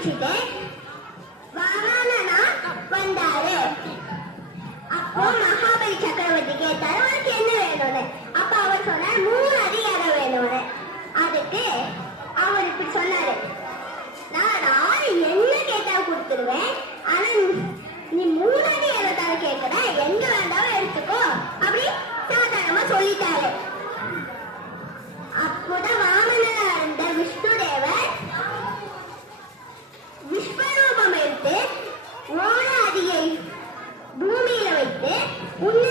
முடிச்சுட்டு வாமனா வந்தாரு. அப்போ மகாபலி சக்கரவர்த்தி கேட்டாரு, உனக்கு என்ன வேணும்னு. அப்ப அவர் சொன்னார், 3 அதிகாரம் வேணும்னு. அதுக்கு அவர் இப்படி சொன்னாரு, நான் என்ன கேட்டா கொடுத்துருவேன், ஆனா நீ 3 அதிகாரத்தால கேட்கிற, எங்க வேண்டாலும் எடுத்துக்கோ அப்படி சாதாரணமா சொல்லிட்டாரு. அப்போதான் வாமனனா இருந்த விஷ்ணுதேவர் விஸ்வரூபம் எடுத்து ஓட அதிகை பூமியில வைத்து உன்னை